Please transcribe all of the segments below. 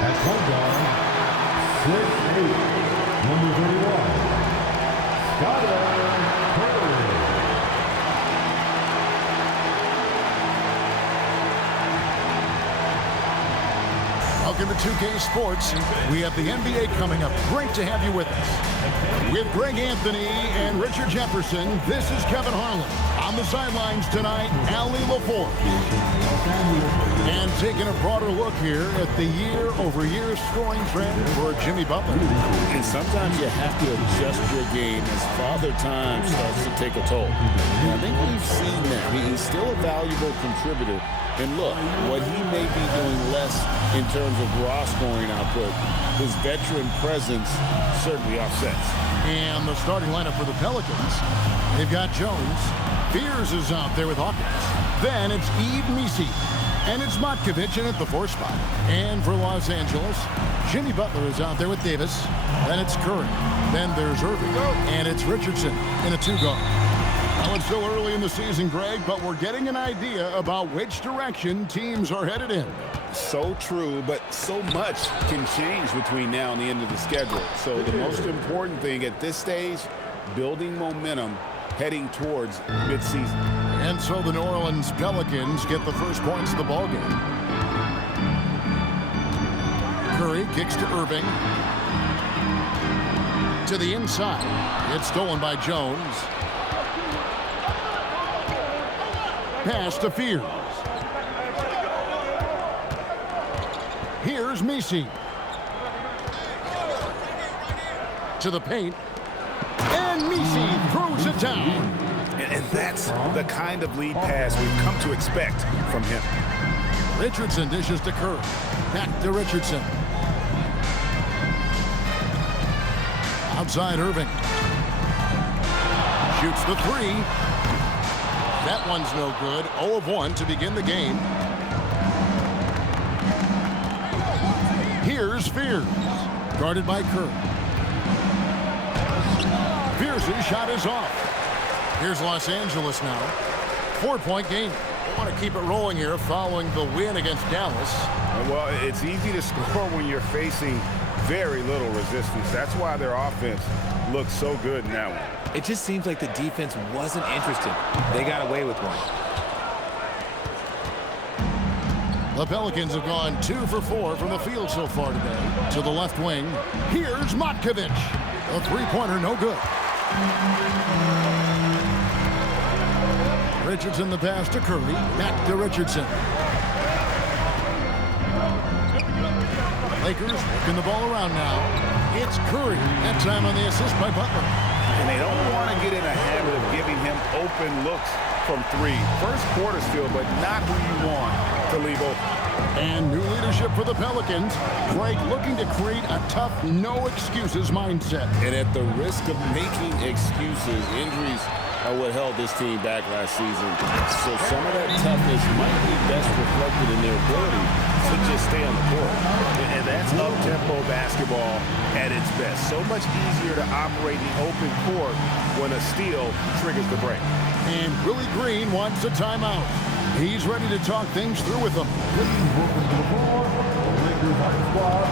At point guard, 6'8", number 31, Curry. Welcome to 2K Sports. We have the NBA coming up. Great to have you with us. With Greg Anthony and Richard Jefferson, this is Kevin Harlan. On the sidelines tonight, Allie LaForce. And taking a broader look here at the year-over-year scoring trend for Jimmy Butler. And sometimes you have to adjust your game as Father Time starts to take a toll. And I think we've seen that. He's still a valuable contributor. And look, what he may be doing less in terms of raw scoring output, his veteran presence certainly offsets. And the starting lineup for the Pelicans, they've got Jones. Fears is out there with Hawkins. Then it's Yves Missi. And it's Matkovic in at the 4 spot. And for Los Angeles, Jimmy Butler is out there with Davis. Then it's Curry. Then there's Irving. And it's Richardson in a 2-guard. Well, it's still early in the season, Greg, but we're getting an idea about which direction teams are headed in. So true, but so much can change between now and the end of the schedule. So the most important thing at this stage, building momentum heading towards midseason. And so the New Orleans Pelicans get the first points of the ballgame. Curry kicks to Irving. To the inside. It's stolen by Jones. Pass to Fears. Here's Missi. To the paint. And Missi throws it down. And that's the kind of lead pass we've come to expect from him. Richardson dishes to Curry. Back to Richardson. Outside Irving. Shoots the 3. That one's no good. 0 of 1 to begin the game. Here's Fears. Guarded by Curry. Fears' shot is off. Here's Los Angeles now. 4-point game. They want to keep it rolling here following the win against Dallas. Well, it's easy to score when you're facing very little resistance. That's why their offense looks so good in that one. It just seems like the defense wasn't interested. They got away with one. The Pelicans have gone 2 for 4 from the field so far today. To the left wing, here's Matkovic. A 3-pointer, no good. Richardson the pass to Curry. Back to Richardson. Lakers working the ball around now. It's Curry. That time on the assist by Butler. And they don't want to get in a habit of giving him open looks from 3. First quarter still, but not who you want to leave open. And new leadership for the Pelicans. Greg looking to create a tough, no-excuses mindset. And at the risk of making excuses, injuries are what held this team back last season. So some of that toughness might be best reflected in their ability to just stay on the court. And that's up-tempo basketball at its best. So much easier to operate the open court when a steal triggers the break. And Willie Green wants a timeout. He's ready to talk things through with them. Please welcome to the floor, the Lakers high squad.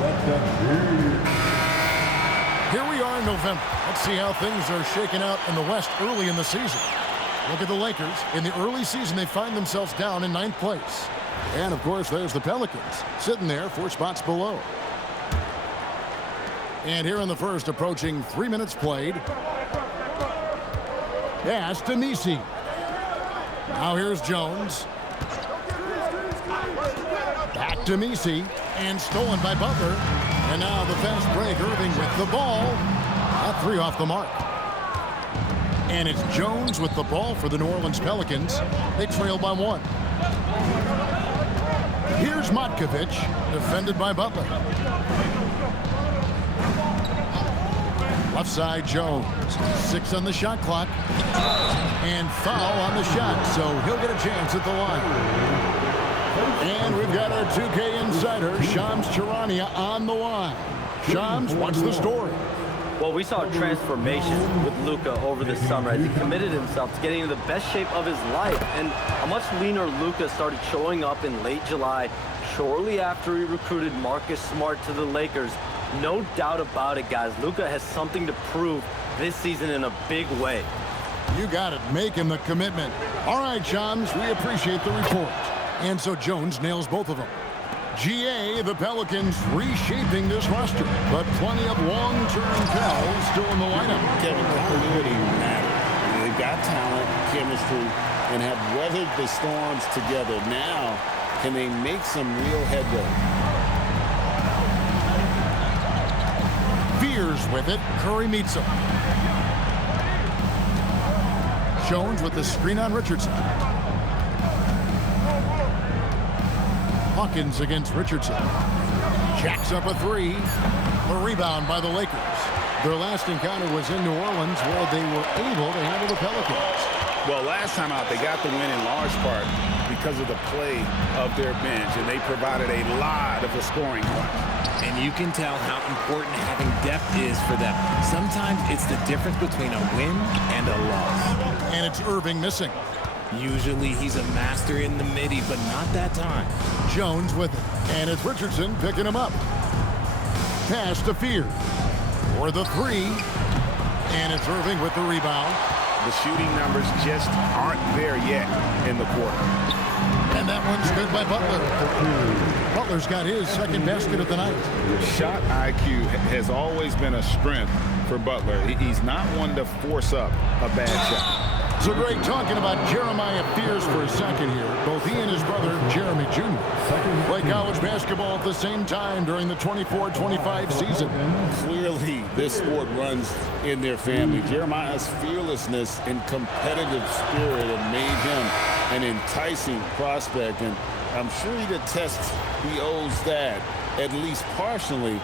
Let them hear. Here we are in November. Let's see how things are shaking out in the West early in the season. Look at the Lakers. In the early season, they find themselves down in 9th place. And, of course, there's the Pelicans, sitting there 4 spots below. And here in the first, approaching 3 minutes played. Pass to Missi. Now here's Jones. Back to Missi. And stolen by Butler. And now the fast break. Irving with the ball. That 3 off the mark. And it's Jones with the ball for the New Orleans Pelicans. They trail by 1. Here's Matkovic, defended by Butler. Left side, Jones. 6 on the shot clock. And foul on the shot, so he'll get a chance at the line. And we've got our 2K insider, Shams Charania, on the line. Shams, what's the story? Well, we saw a transformation with Luka over the summer as he committed himself to getting into the best shape of his life. And a much leaner Luka started showing up in late July, shortly after he recruited Marcus Smart to the Lakers. No doubt about it, guys. Luka has something to prove this season in a big way. You got it, making the commitment. All right, chums, we appreciate the report. And so Jones nails both of them. GA, the Pelicans reshaping this roster, but plenty of long-term tells still in the lineup. Kevin, continuity matters. They've got talent, chemistry, and have weathered the storms together. Now, can they make some real headway? Fears with it. Curry meets him. Jones with the screen on Richardson. Hawkins against Richardson. Jacks up a three. The rebound by the Lakers. Their last encounter was in New Orleans, where they were able to handle the Pelicans. Well, last time out, they got the win in large part because of the play of their bench, and they provided a lot of the scoring points. And you can tell how important having depth is for them. Sometimes it's the difference between a win and a loss. And it's Irving missing. Usually he's a master in the midi, but not that time. Jones with it. And it's Richardson picking him up. Pass to Fear. For the three. And it's Irving with the rebound. The shooting numbers just aren't there yet in the quarter. And that one's good by Butler. Butler's got his second basket of the night. Shot IQ has always been a strength for Butler. He's not one to force up a bad shot. So great talking about Jeremiah Fears for a second here. Both he and his brother, Jeremy Jr., play college basketball at the same time during the 24-25 season. Clearly, this sport runs in their family. Jeremiah's fearlessness and competitive spirit have made him an enticing prospect, and I'm sure he'd attest he owes that, at least partially,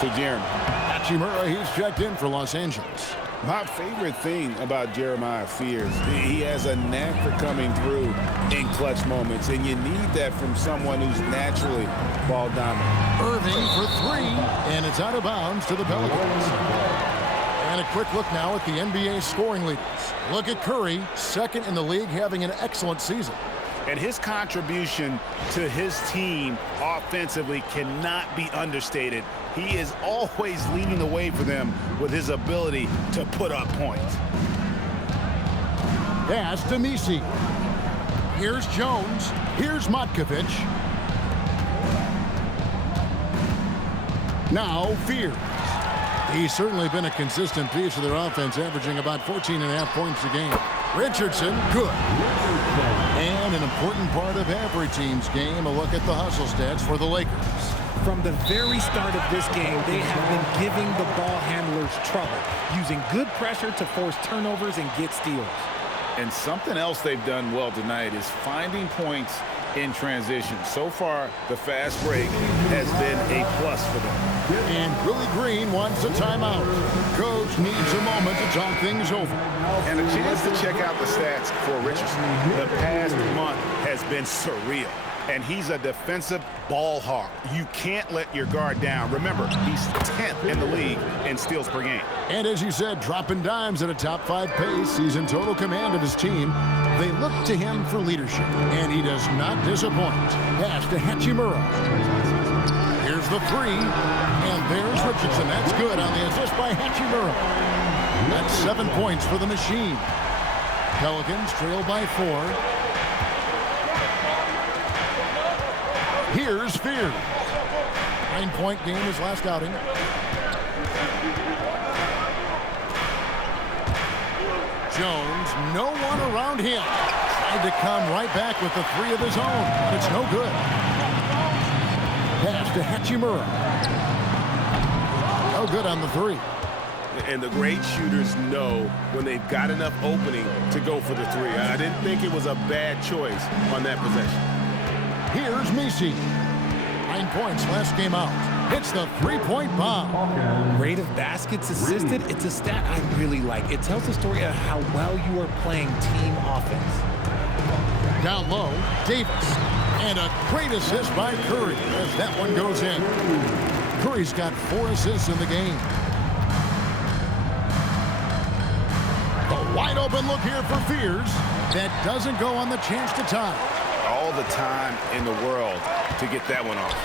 to Jeremy. Hachimura, he's checked in for Los Angeles. My favorite thing about Jeremiah Fears, he has a knack for coming through in clutch moments, and you need that from someone who's naturally ball dominant. Irving for three, and it's out of bounds to the Pelicans. And a quick look now at the NBA scoring leaders. Look at Curry, second in the league, having an excellent season. And his contribution to his team offensively cannot be understated. He is always leading the way for them with his ability to put up points. Pass to Misi. Here's Jones. Here's Matkovic. Now Fears. He's certainly been a consistent piece of their offense, averaging about 14.5 points a game. Richardson, good. And an important part of every team's game, a look at the hustle stats for the Lakers. From the very start of this game, they have been giving the ball handlers trouble, using good pressure to force turnovers and get steals. And something else they've done well tonight is finding points in transition. So far, the fast break has been a plus for them. And Willie Green wants a timeout. Coach needs a moment to talk things over. And a chance to check out the stats for Richardson. The past month has been surreal. And he's a defensive ball hawk. You can't let your guard down. Remember, he's 10th in the league in steals per game. And as you said, dropping dimes at a top-5 pace. He's in total command of his team. They look to him for leadership, and he does not disappoint. Pass to Hachimura. Here's the three, and there's Richardson. That's good on the assist by Hachimura. That's 7 points for the machine. Pelicans trail by 4. Here's Fears. 9-point game his last outing. Jones, no one around him. Tried to come right back with the three of his own, but it's no good. Pass to Hachimura. No good on the three. And the great shooters know when they've got enough opening to go for the three. I didn't think it was a bad choice on that possession. Here's Misi. 9 points last game out. Hits the three-point bomb. Rate of baskets assisted, it's a stat I really like. It tells the story of how well you are playing team offense. Down low, Davis. And a great assist by Curry as that one goes in. Curry's got 4 assists in the game. A wide open look here for Fears. That doesn't go on the chance to tie. All the time in the world to to get that one off.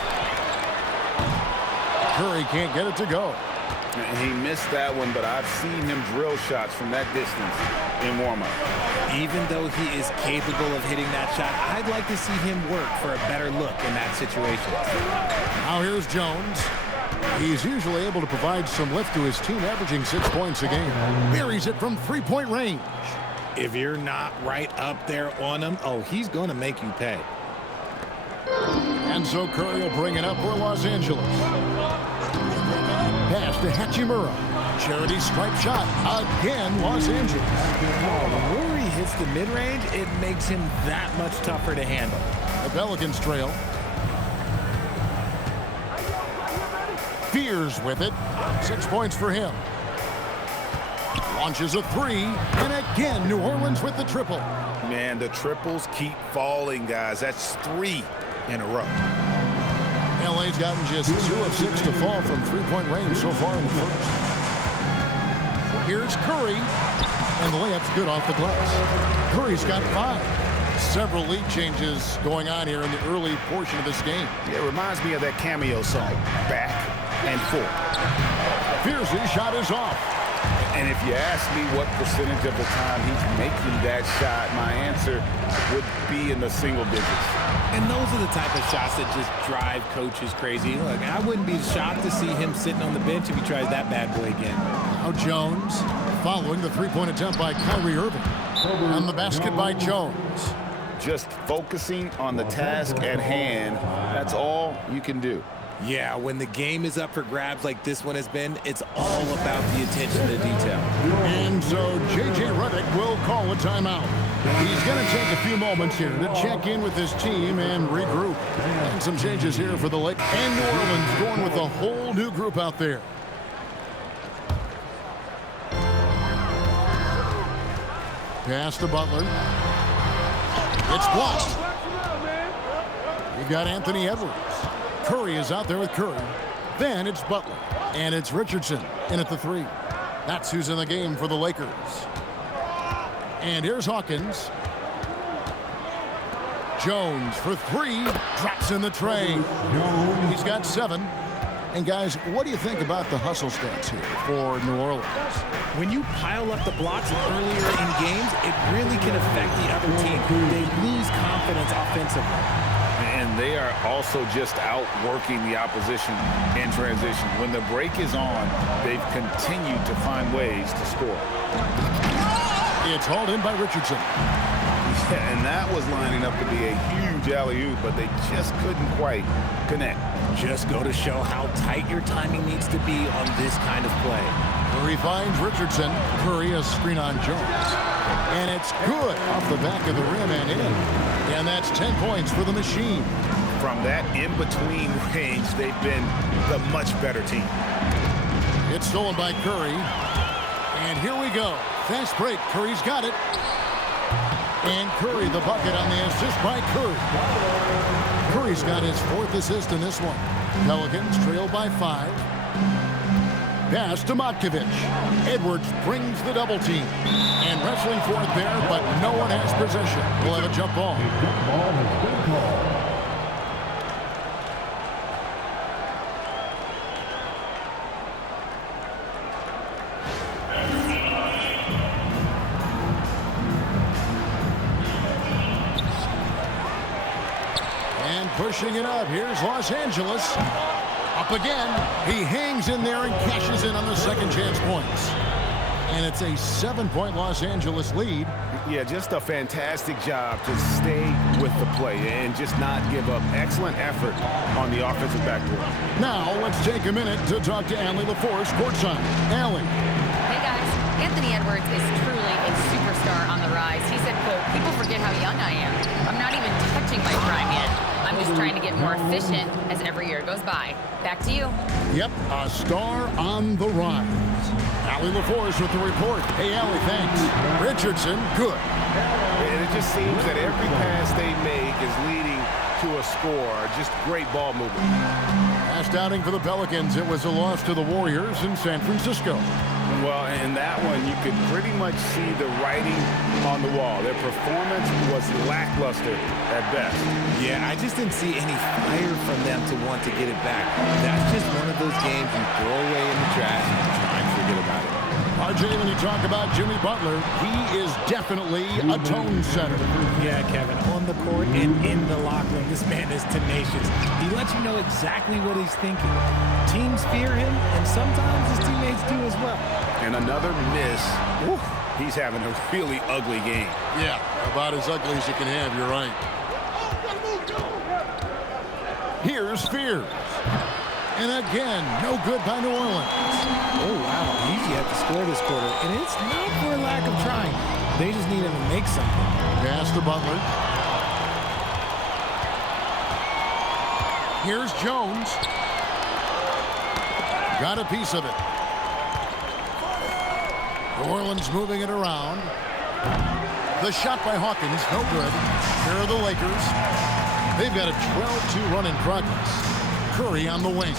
Curry can't get it to go. And he missed that one, but I've seen him drill shots from that distance in warm-up. Even though he is capable of hitting that shot, I'd like to see him work for a better look in that situation. Now here's Jones. He's usually able to provide some lift to his team, averaging 6 points a game. Buries it from three-point range. If you're not right up there on him, oh, he's going to make you pay. And so Curry will bring it up for Los Angeles. Pass to Hachimura. Charity stripe shot. Again, Los Angeles. When Rory hits the mid-range, it makes him that much tougher to handle. The Pelicans trail. Fears with it. 6 points for him. Launches a three. And again, New Orleans with the triple. Man, the triples keep falling, guys. That's 3 in a row. LA's gotten just 2 of 6 to fall from three-point range so far in the first. Here's Curry. And the layup's good off the glass. Curry's got 5. Several lead changes going on here in the early portion of this game. Yeah, it reminds me of that cameo song, Back and Forth. Fears' shot is off. And if you ask me what percentage of the time he's making that shot, my answer would be in the single digits. And those are the type of shots that just drive coaches crazy. Look, I wouldn't be shocked to see him sitting on the bench if he tries that bad boy again. Now Jones following the three-point attempt by Kyrie Irving. And the basket by Jones. Just focusing on the task at hand, that's all you can do. Yeah, when the game is up for grabs like this one has been, it's all about the attention to detail. And so J.J. Redick will call a timeout. He's going to take a few moments here to check in with his team and regroup. And some changes here for the Lakers. And New Orleans going with a whole new group out there. Pass to Butler. It's blocked. You got Anthony Edwards. Curry is out there with Curry. Then it's Butler. And it's Richardson in at the 3. That's who's in the game for the Lakers. And here's Hawkins. Jones for 3. Drops in the tray. He's got 7. And guys, what do you think about the hustle stats here for New Orleans? When you pile up the blocks earlier in games, it really can affect the other team. They lose confidence offensively. And they are also just outworking the opposition in transition. When the break is on, they've continued to find ways to score. It's hauled in by Richardson. Yeah, and that was lining up to be a huge alley-oop, but they just couldn't quite connect. Just go to show how tight your timing needs to be on this kind of play. Curry finds Richardson. Curry a screen on Jones. And it's good off the back of the rim and in. And that's 10 points for the machine. From that in-between range, they've been the much better team. It's stolen by Curry. And here we go. Fast break. Curry's got it. And Curry the bucket on the assist by Curry. Curry's got his 4th assist in this one. Pelicans trail by 5. Pass to Matkovic. Edwards brings the double team. And wrestling for it there, but no one has possession. We'll have a jump ball. And pushing it up. Here's Los Angeles. Up again. He hangs in there and cashes in on the second chance points. And it's a 7-point Los Angeles lead. Yeah, just a fantastic job to stay with the play and just not give up. Excellent effort on the offensive backboard. Now let's take a minute to talk to Allie LaForce courtside. Allie. Hey guys, Anthony Edwards is truly a superstar on the rise. He said, quote, "People forget how young I am. I'm not even touching my prime yet. I'm just trying to get more efficient as every year goes by." Back to you. Yep, a star on the rise. Allie LaForce with the report. Hey, Allie, thanks. Richardson, good. And it just seems that every pass they make is leading to a score. Just great ball movement. Last outing for the Pelicans, it was a loss to the Warriors in San Francisco. Well, in that one, you could pretty much see the writing on the wall. Their performance was lackluster at best. Yeah, I just didn't see any fire from them to want to get it back. That's just one of those games you throw away in the trash and try and forget about it. RJ, when you talk about Jimmy Butler, he is definitely a tone setter. Yeah, Kevin, on the court and in the locker room, this man is tenacious. He lets you know exactly what he's thinking. Teams fear him, and sometimes his teammates do as well. And another miss. Woo, he's having a really ugly game. Yeah, about as ugly as you can have, you're right. Here's Fears. And again, no good by New Orleans. Oh, wow. Easy had to score this quarter. And it's not for a lack of trying. They just need him to make something. Pass to Butler. Here's Jones. Got a piece of it. New Orleans moving it around. The shot by Hawkins, no good. Here are the Lakers. They've got a 12-2 run in progress. Curry on the wing.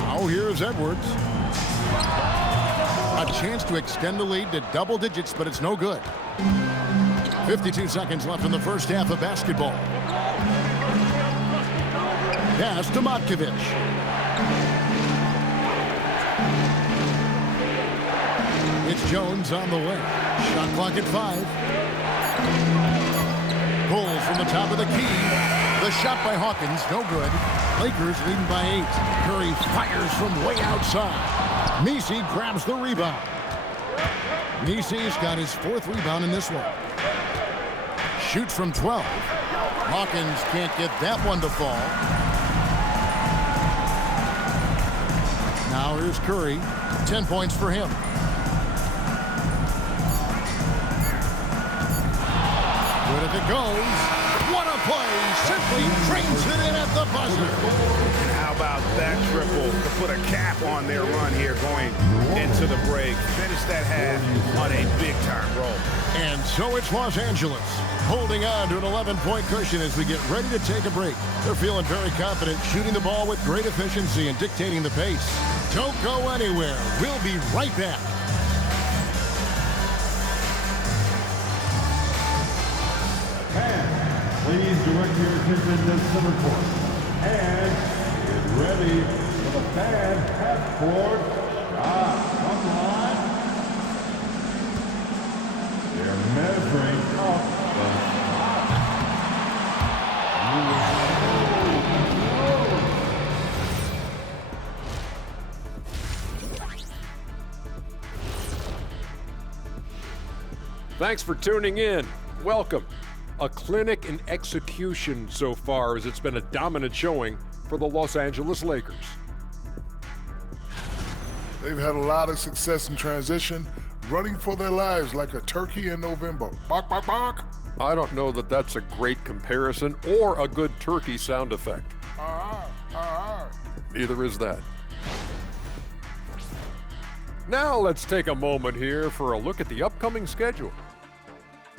Now here's Edwards. A chance to extend the lead to double digits, but it's no good. 52 seconds left in the first half of basketball. Pass to Matkovic. It's Jones on the way. Shot clock at 5. Pull from the top of the key. The shot by Hawkins, no good. Lakers leading by 8. Curry fires from way outside. Messi grabs the rebound. Messi's got his 4th rebound in this one. Shoots from 12. Hawkins can't get that one to fall. Now here's Curry. 10 points for him. Good if it goes. What a play. Simply trains it in at the buzzer. And how about that triple to put a cap on their run here going into the break. Finish that half on a big-time roll. And so it's Los Angeles holding on to an 11-point cushion as we get ready to take a break. They're feeling very confident, shooting the ball with great efficiency and dictating the pace. Don't go anywhere. We'll be right back. Please direct your attention to center court. And get ready for the fan half-court shot. From the line. They're measuring up the Thanks for tuning in. Welcome. A clinic in execution so far, as it's been a dominant showing for the Los Angeles Lakers. They've had a lot of success in transition, running for their lives like a turkey in November. Bark, bark, bark. I don't know that that's a great comparison or a good turkey sound effect. Neither is that. Now let's take a moment here for a look at the upcoming schedule.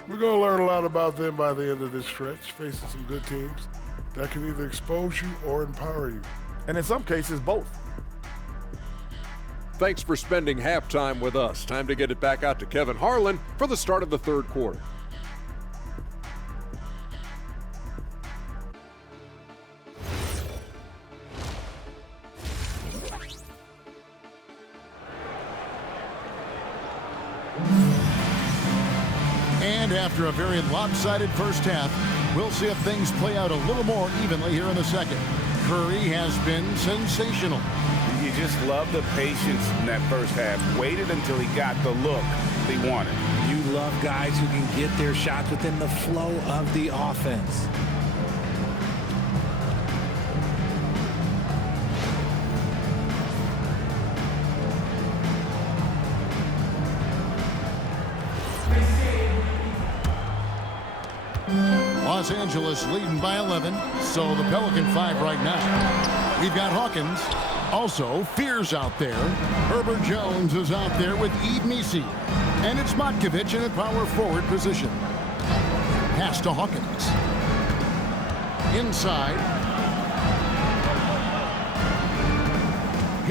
We're going to learn a lot about them by the end of this stretch, facing some good teams that can either expose you or empower you. And in some cases, both. Thanks for spending halftime with us. Time to get it back out to Kevin Harlan for the start of the third quarter. And after a very lopsided first half, we'll see if things play out a little more evenly here in the second. Curry has been sensational. You just love the patience in that first half. Waited until he got the look he wanted. You love guys who can get their shots within the flow of the offense. Los Angeles leading by 11, so the Pelican 5 right now. We've got Hawkins, also Fears out there. Herbert Jones is out there with Messi. And it's Matkovic in a power forward position. Pass to Hawkins. Inside.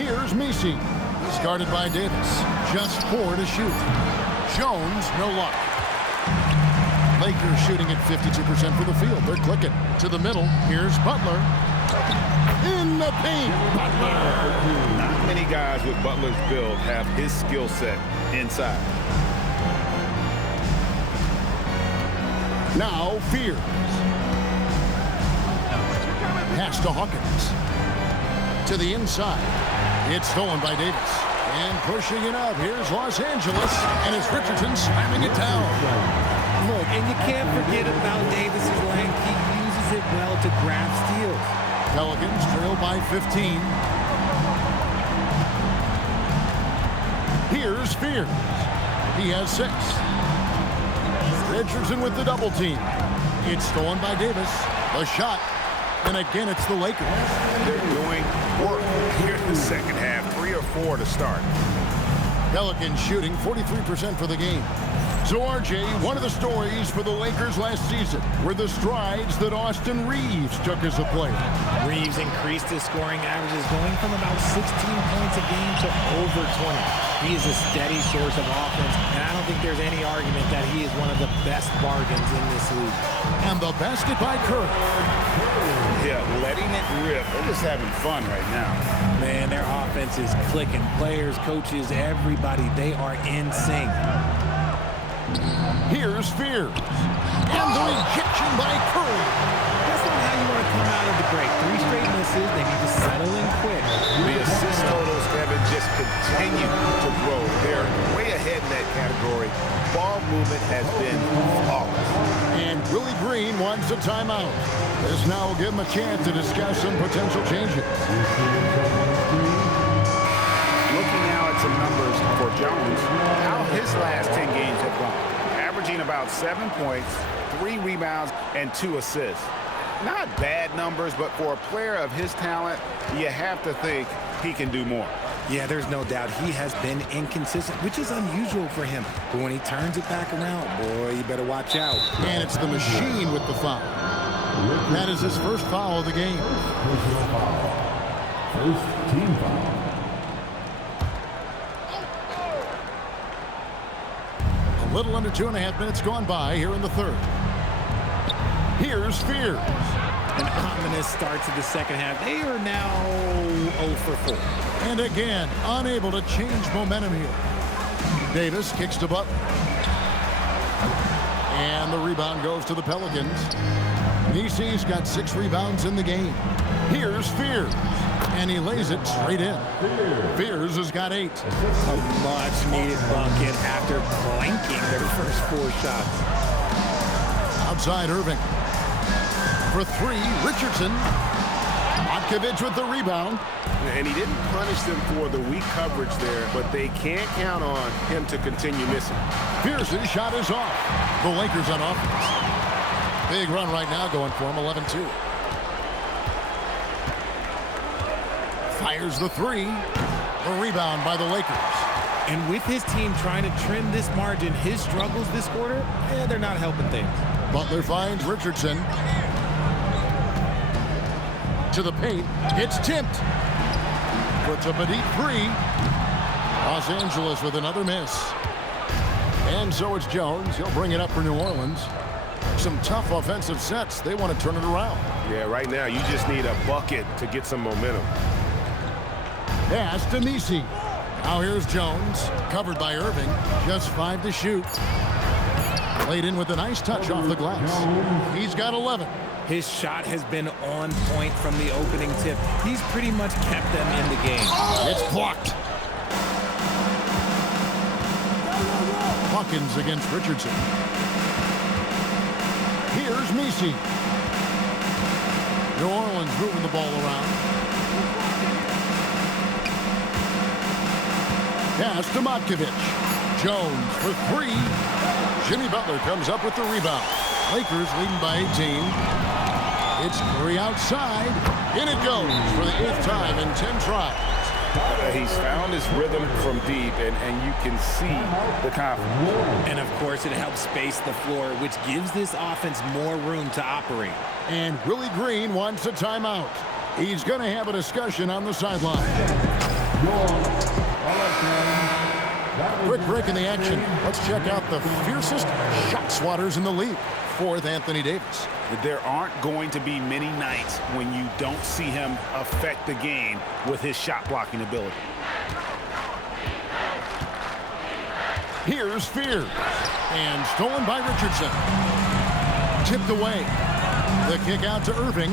Here's Messi. He's guarded by Davis. Just 4 to shoot. Jones, no luck. Lakers shooting at 52% for the field. They're clicking. To the middle. Here's Butler. In the paint. Butler. Not many guys with Butler's build have his skill set inside. Now Fears. Pass to Hawkins. To the inside. It's stolen by Davis. And pushing it up. Here's Los Angeles. And it's Richardson slamming it down. Look, and you can't forget about Davis's length. He uses it well to grab steals. Pelicans trail by 15. Here's Fears. He has 6. Richardson with the double team. It's stolen by Davis. The shot. And again, it's the Lakers. They're doing work here in the second half. 3 or 4 to start. Pelicans shooting 43% for the game. So, RJ, one of the stories for the Lakers last season were the strides that Austin Reeves took as a player. Reeves increased his scoring averages, going from about 16 points a game to over 20. He is a steady source of offense, and I don't think there's any argument that he is one of the best bargains in this league. And the basket by Curry. Yeah, letting it rip. They're just having fun right now. Man, their offense is clicking. Players, coaches, everybody, they are in sync. Here's Fears. And the rejection by Curry. That's not how you want to come out of the break. 3 straight misses. They need to settle in quick. The assist totals haven't just continued to grow. They're way ahead in that category. Ball movement has been flawless. And Willie Green wants a timeout. This now will give him a chance to discuss some potential changes. Looking now at some numbers for Jones, how his last 10 games have gone. Averaging about 7 points, 3 rebounds, and 2 assists. Not bad numbers, but for a player of his talent, you have to think he can do more. Yeah, there's no doubt he has been inconsistent, which is unusual for him. But when he turns it back around, boy, you better watch out. And it's the machine with the foul. That is his first foul of the game. First team foul. A little under 2.5 minutes gone by here in the third. Here's Fears. An ominous start to the second half. They are now 0 for 4. And again, unable to change momentum here. Davis kicks to Butler. And the rebound goes to the Pelicans. Nisi's got 6 rebounds in the game. Here's Fears. And he lays it straight in. Fears has got 8. A much-needed bucket after blanking their first 4 shots. Outside Irving. For 3, Richardson. Matkovic with the rebound. And he didn't punish them for the weak coverage there, but they can't count on him to continue missing. Pierce's shot is off. The Lakers on offense. Big run right now going for him, 11-2. Fires the 3. The rebound by the Lakers. And with his team trying to trim this margin, his struggles this quarter, they're not helping things. Butler finds Richardson. To the paint. It's tipped. Puts up a deep 3. Los Angeles with another miss. And so it's Jones. He'll bring it up for New Orleans. Some tough offensive sets. They want to turn it around. Yeah, right now you just need a bucket to get some momentum. Pass to Nisi. Now here's Jones. Covered by Irving. Just 5 to shoot. Laid in with a nice touch off the glass. He's got 11. His shot has been on point from the opening tip. He's pretty much kept them in the game. It's blocked. Hawkins against Richardson. Here's Messi. New Orleans moving the ball around. Pass to Matkovic. Jones for 3. Jimmy Butler comes up with the rebound. Lakers leading by 18. It's Curry outside. In it goes for the 8th time in 10 tries. He's found his rhythm from deep, and you can see the confidence. And, of course, it helps space the floor, which gives this offense more room to operate. And Willie Green wants a timeout. He's going to have a discussion on the sideline. your Pelicans. Quick break in the action. Let's check out the fiercest shot swatters in the league. Fourth, Anthony Davis. There aren't going to be many nights when you don't see him affect the game with his shot blocking ability. Here's Fears. And stolen by Richardson. Tipped away. The kick out to Irving.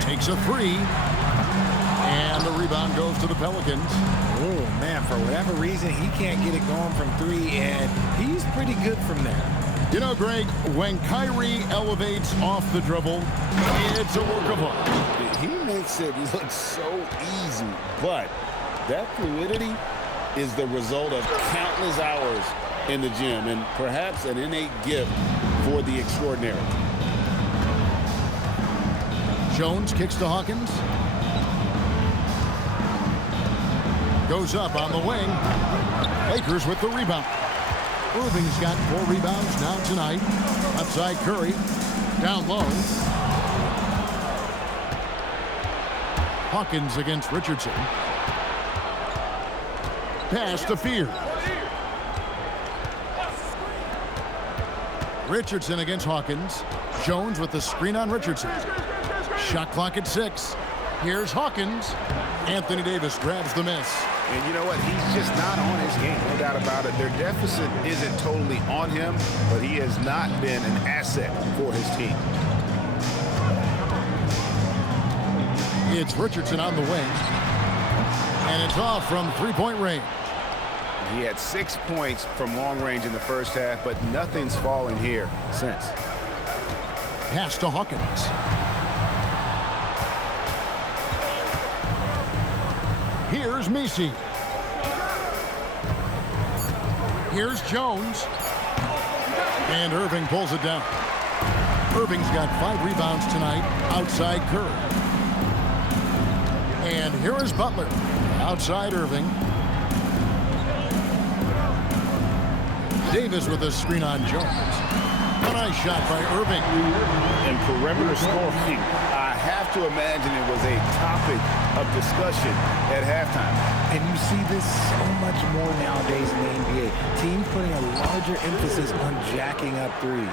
Takes a three. And the rebound goes to the Pelicans. Oh, man, for whatever reason, he can't get it going from three, and he's pretty good from there. You know, Greg, when Kyrie elevates off the dribble, it's a work of art. He makes it look so easy, but that fluidity is the result of countless hours in the gym and perhaps an innate gift for the extraordinary. Jones kicks to Hawkins. Goes up on the wing. Lakers with the rebound. Irving's got 4 rebounds now tonight. Outside Curry. Down low. Hawkins against Richardson. Pass to Fear. Richardson against Hawkins. Jones with the screen on Richardson. Shot clock at 6. Here's Hawkins. Anthony Davis grabs the miss. And you know what? He's just not on his game, no doubt about it. Their deficit isn't totally on him, but he has not been an asset for his team. It's Richardson on the wing. And it's off from three-point range. He had 6 points from long range in the first half, but nothing's fallen here since. Pass to Hawkins. Here's Messi. Here's Jones. And Irving pulls it down. Irving's got 5 rebounds tonight outside Curry. And here is Butler outside Irving. Davis with a screen on Jones. A nice shot by Irving. And perimeter scoring, I have to imagine it was a topic of discussion at halftime. And you see this so much more nowadays in the NBA. Teams putting a larger emphasis on jacking up threes.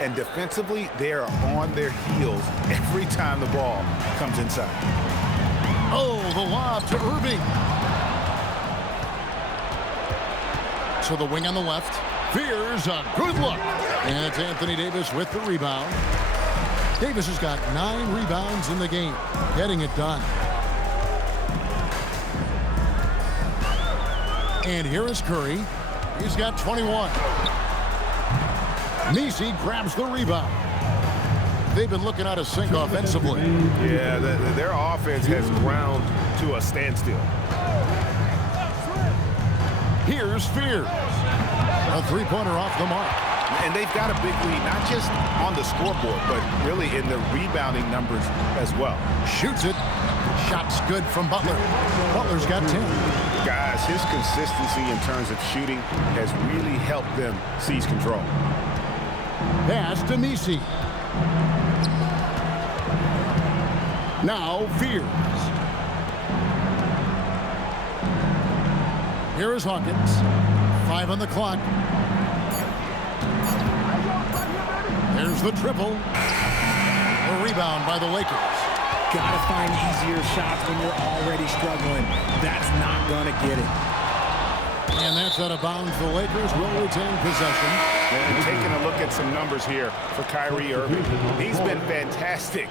And defensively, they are on their heels every time the ball comes inside. Oh, the lob to Irving. To the wing on the left. Fears a good look. And it's Anthony Davis with the rebound. Davis has got 9 rebounds in the game, getting it done. And here is Curry. He's got 21. Messi grabs the rebound. They've been looking out of sync offensively. Yeah, their offense has ground to a standstill. Here's Fears. A three-pointer off the mark. And they've got a big lead, not just on the scoreboard, but really in the rebounding numbers as well. Shoots it. Shot's good from Butler. Butler's got 10. Guys, his consistency in terms of shooting has really helped them seize control. Pass to Messi. Now Fears. Here is Hawkins. 5 on the clock. There's the triple. A rebound by the Lakers. Gotta find easier shots when you're already struggling. That's not gonna get it. And that's out of bounds. The Lakers will retain possession. And taking a look at some numbers here for Kyrie Irving. He's been fantastic.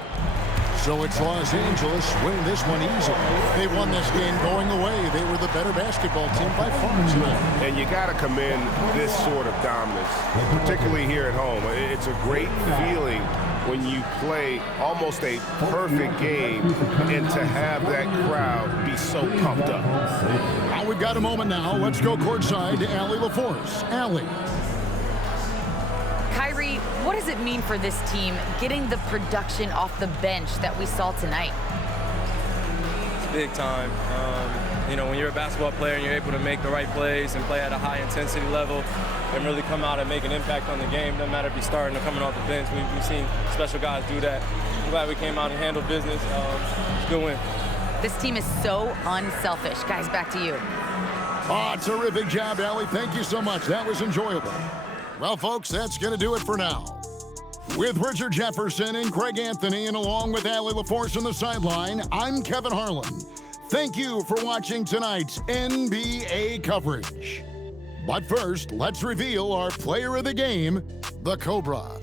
So it's Los Angeles winning this one easily. They won this game going away. They were the better basketball team by far tonight. And you got to commend this sort of dominance, particularly here at home. It's a great feeling when you play almost a perfect game and to have that crowd be so pumped up. Well, we've got a moment now. Let's go courtside to Allie LaForce. Allie. Kyrie, what does it mean for this team getting the production off the bench that we saw tonight? It's big time. When you're a basketball player and you're able to make the right plays and play at a high intensity level and really come out and make an impact on the game, no matter if you're starting or coming off the bench, we've seen special guys do that. I'm glad we came out and handled business. It's a good win. This team is so unselfish. Guys, back to you. Terrific job, Allie. Thank you so much. That was enjoyable. Well, folks, that's going to do it for now. With Richard Jefferson and Craig Anthony, and along with Allie LaForce on the sideline, I'm Kevin Harlan. Thank you for watching tonight's NBA coverage. But first, let's reveal our player of the game, the Cobra.